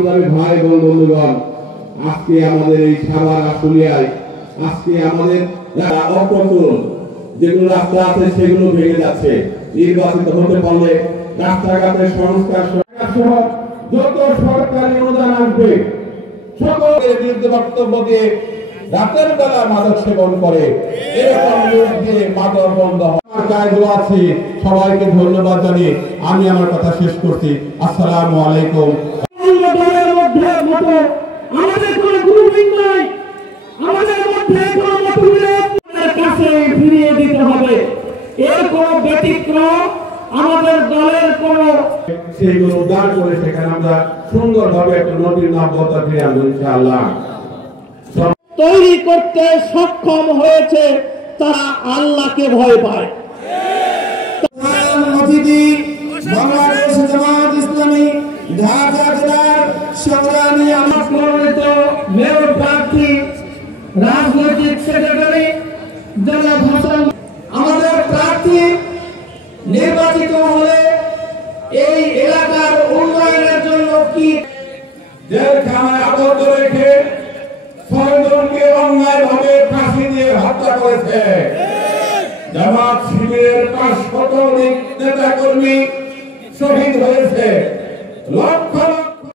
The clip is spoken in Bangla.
সংগ্রামী ভাই এবং বন্ধুগণ, আজকে আমাদের এই সাভার আশুলিয়ায় আজকে আমাদের অপ্রতুল যেগুলো রাস্তা আছে সেগুলো ভেঙে যাচ্ছে। নির্বাচিত হতে পারলে রাস্তাঘাটের সংস্কার সহ যত সরকারি অনুদান আসবে সকলের বিরুদ্ধে বক্তব্য দিয়ে রাতের বেলা মাদক সেবন করে এরকম লোক দিয়ে মাদক বন্ধ হওয়ার কাজ আছে। সবাইকে ধন্যবাদ জানিয়ে আমি আমার কথা শেষ করছি। আসসালামু আলাইকুম। আমাদের কোনো গ্রুপিং নাই, আমাদের মধ্যে কোনো মতবিরোধের কাছে ফিরিয়ে দিতে হবে। এর কোনো ব্যতিক্রম আমাদের দলের কোনো সেইগুলো উদ্ধার করে সেখানে আমরা সুন্দরভাবে একটা নতুন নাব্যতা ফিরে আনবো ইনশাআল্লাহ। তৈরি করতে সক্ষম হয়েছে তারা আল্লাহকে ভয় পায়। অতিথি বাংলাদেশ জামাত ইসলামী ঢাকা জেলার সংগ্রামী আমার মনোনীত মেয়র প্রার্থী রাজনৈতিক সেক্রেটারি জনাব হাসান, আমাদের প্রার্থী নির্বাচিত হলে এই এলাকার উন্নয়নের জন্য কি জেলখানায় আবদ্ধ রেখে ৬ জনকে অন্যায়ভাবে ফাঁসি দিয়ে হত্যা করেছে। জামাত শিবিরের ৫০০ নেতা কর্মী শহীদ হয়েছে। লক্ষ লক্ষ